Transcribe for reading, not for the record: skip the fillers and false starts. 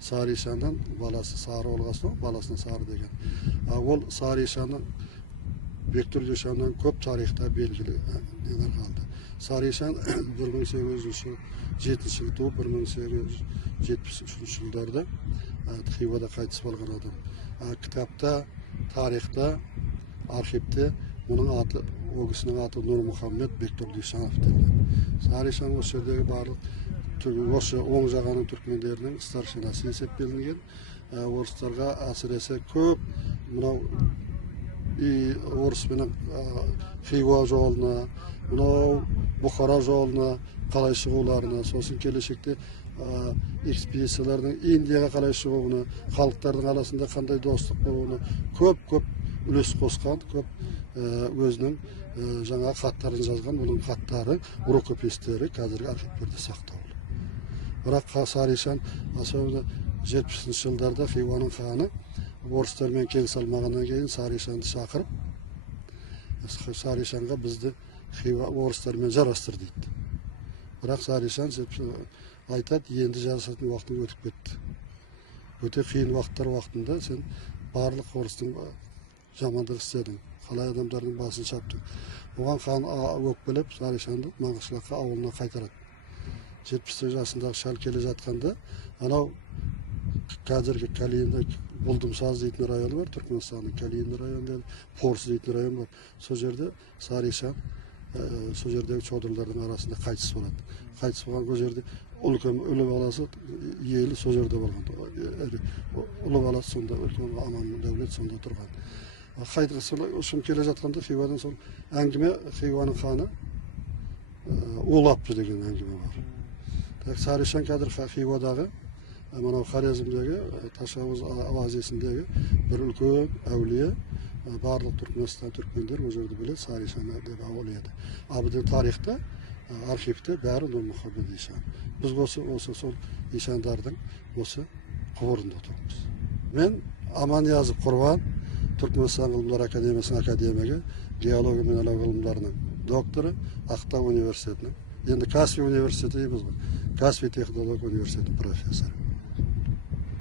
Сары Ишанның баласы Сары болғасын, баласына Сары деген. Ол Сары Ишанның Бектұрды Ишаннан көп тарихта белгілі нелер қалды. Сары Ишан 1807 жылы туып, 1873 жылдарда Хивада қайтыс болған адам. Кітапта, тарихта, архивте мұның аты, о кісінің аты Нұрмұхаммед Бектұрды Ишанов деген. Сары Ишан осы жердегі барлық осы оң жағаның түркмендерінің старшинасы есептелінген. Орыстарға әсіресе көп мынау орыс менен Хива жолына, мынау Бұхара жолына қалай шығуларына, сосын келешекте экспедициялардың Индияға қалай шығуына, халықтардың арасында қандай достық болуына көп үлес қосқан, көп өзінің жаңа хаттарын жазған, оның хаттары, рукопистері қазіргі архивтерде сақтаулы. Бірақ Сары Ишан особенно 70-ші жылдарда Хиваның ханы орыстармен келісе алмағаннан кейін Сары Ишанды шақырып, Сары Ишанға бізді орыстармен жарастыр дейді. Бірақ Сары Ишан айтады, енді жарасатын уақытың өтіп кетті. Өте қиын уақыттар уақытында сен барлық орыстың жамандық істедің, қалай адамдардың басын шаптың. Оған хан өкпелеп Сары Ишанды Маңғышлаққа ауылына қайтарады. 70 жасындағы шал келе жатқанда, анау қазіргі Калиинда Бұлдымсаз дейтін районы бар, Түркменстанның Калиин районы, Порс дейтін район бар. Сол жерде Сары Ишан сол жердегі чодырлардың арасында қайтыс болады. Қайтыс болған жерде үлкен ұлы баласы елі сол жерде болған. Ұлы баласы сонда үлкен аман дәулет сонда тұрған. Қайтқысы үшін келе жатқанда Хивадан сол әңгіме, Хиваның ханы улапты деген әңгіме бар. Сары Ишан қазір Хивадағы мынау Хорезмдегі Ташауыз оазисіндегі бір үлкен әулие, барлық Түркменстан түркмендер ол жерді біледі, Сары Ишан деп ауыл еді. Біздің тарихта, архивте бәрі Нұрмұхаммед Ишан. Біз осы сол Ишандардың осы құбырында тұрмыз. Мен Аманиязов Құрбан, Түркменстан ғылымдар академиясының академигі, геология мен ғылымдарының докторы, Ақтау университетінің, енді Каспий университеті дейміз ғой, Каспий технология университетінің профессоры.